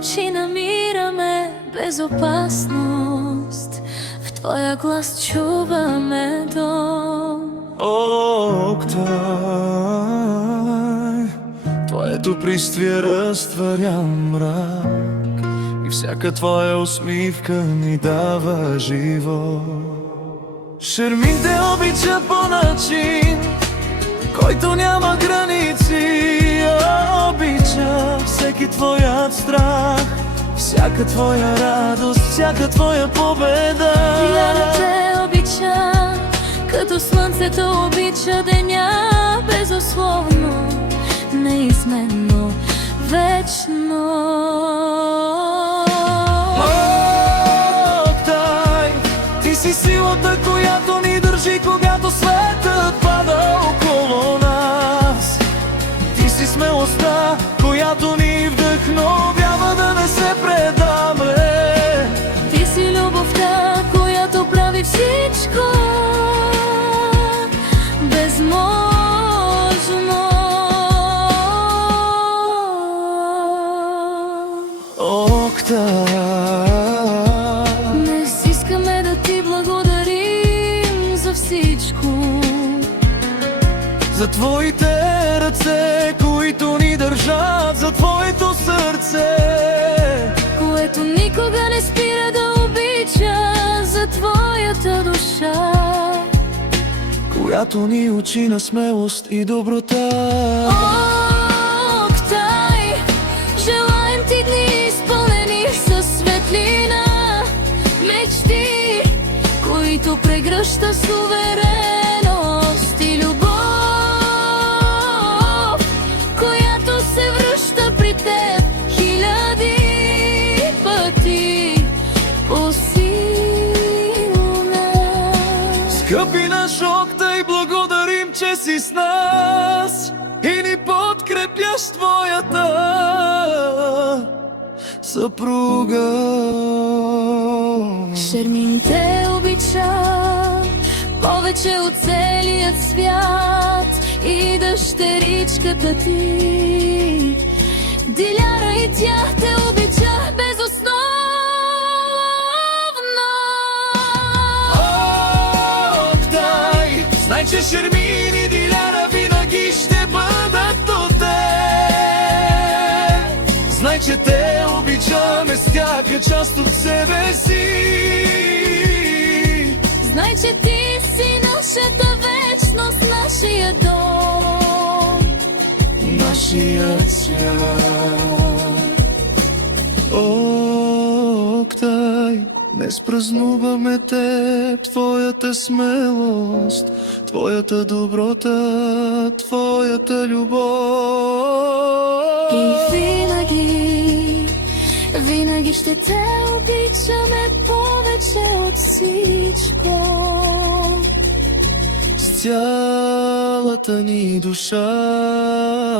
очи намираме безопасност, в Твоя глас чуваме дом. Октай, Твоето присъствие разтваря мрак и всяка Твоя усмивка ни дава живот. Шермин те обича по начин, който няма граници. Обича всеки Твоят страх, всяка Твоя радост, всяка Твоя победа. Диляна те обича, като слънцето обича деня, безусловно, неизменно, вечно. Октай, Ти си силата, която ни държи, когато светът пада около нас. Ти си смелостта, която ни вдъхновява да не се предаме. Ти си любовта, която прави всичко безможно. Октай, Днес искаме да ти благодарим за всичко, за Твоите ръце, които ни държат, за Твоето сърце, което никога не спира да обича, за Твоята душа, която ни учи на смелост и доброта. Октай, желаем ти дни изпълнени със светлина, мечти, които прегръща с увереност и любов, която се връща при теб хиляди пъти по-силна. Скъпи наш Октай, благодарим, че си с нас и ни подкрепяш Твоята съпруга. Шермин те обича повече от целият свят и дъщеричката ти. Диляра и тя те обича безусловно. Октай, знай, че Шермин и Диляра винаги ще бъдат до теб. Знай, че те обичаме с всяка част от себе си. Знай, че ти си нашата вечност, нашия дом, Нашият свят. Октай, днес празнуваме те, Твоята смелост, Твоята доброта, Твоята любов. И винаги ще те обичаме повече от всичко, С цялата ни душа.